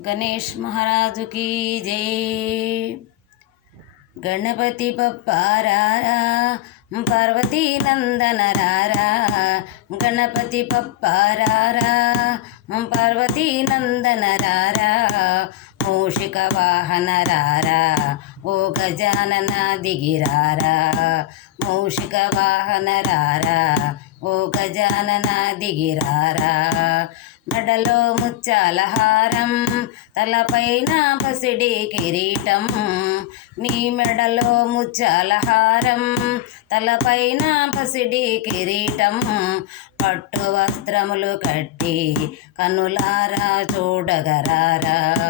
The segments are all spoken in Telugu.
गणेश महाराज की जय। गणपति बप्पा रारा, पार्वती नंदन रारा। गणपति बप्पा रारा, पार्वती नंदन रारा। मूषिक वाहन रारा, ओ गजानन दिगिरारा। मूषिक वाहन रारा, ओ गजानन दिगिरारा। మెడలో ముత్యాల హారం, తలపైన పసిడి కిరీటం. నీ మెడలో ముత్యాల హారం, తలపైన పసిడి కిరీటం. పట్టు వస్త్రములు కట్టి కనులారా చూడగరారా.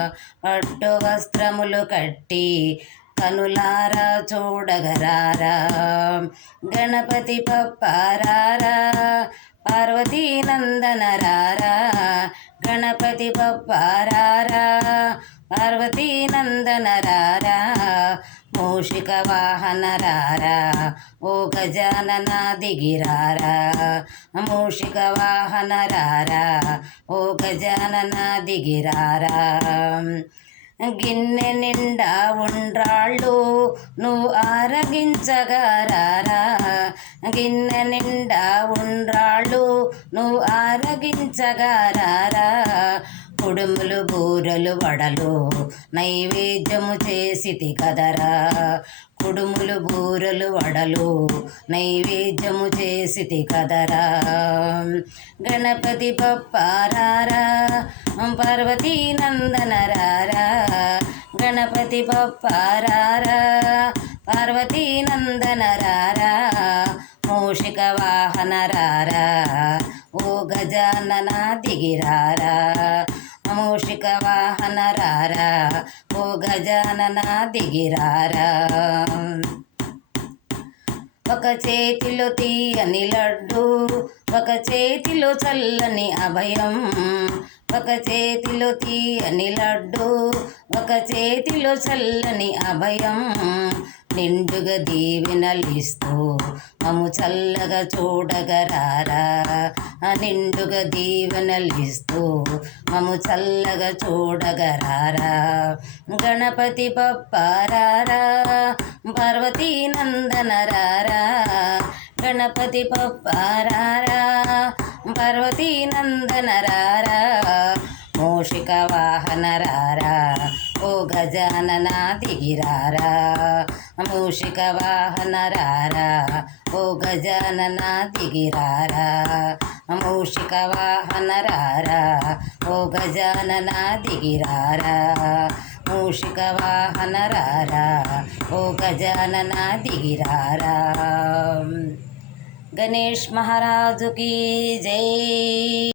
పట్టు వస్త్రములు కట్టి కనులారా చూడగరారా. గణపతి బప్పా రారా, పార్వతీ నందన రారా. గణపతి బప్పా రారా, పార్వతీ నందన రారా. మూషిక వాహన రారా, ఓ గజానన దిగిరారా. మూషిక వాహన రారా, ఓ గజానన దిగిరారా. గిన్నె నిండా ఉండ్రాళ్ళు నువ్వు ఆరగించగరారా. గిన్నె నిండా ఉండ్రాళ్ళు నువ్వు ఆరగించగరారా. కుడుములు బూరెలు వడలు నైవేద్యము చేసితి కదరా. కుడుములు బూరెలు వడలు నైవేద్యము చేసితి కదరా. గణపతి బప్పా రారా, పార్వతీ నందన రారా. గణపతి బప్పా రారా, పార్వతీ నందన రారా. మూషిక వాహన రారా, ఓ గజానన దిగిరారా. మూషిక వాహన రారా, ఓ గజానన దిగిరారా. ఒక చేతిలో తీయని లడ్డు, ఒక చేతిలో చల్లని అభయం. ఒక చేతిలో తీయని లడ్డు, ఒక చేతిలో చల్లని అభయం. నిండుగా దీవెనలిస్తూ మము చల్లగా చూడగరారా. నిండుగా దీవెనలిస్తూ మము చల్లగా చూడగరారా. గణపతి బప్పా రారా, పార్వతీ నందన రారా. గణపతి బప్పా రారా, పార్వతీ నందన రారా. మూషిక వాహన రారా, ఓ గజానన దిగిరారా. మూషిక వాహన రారా, ఓ గజానన దిగిరారా. మూషిక వాహన రారా, ఓ గజానన దిగిరారా. మూషిక వాహన రారా, ఓ గజానన దిగిరారా. गणेश महाराज की जय।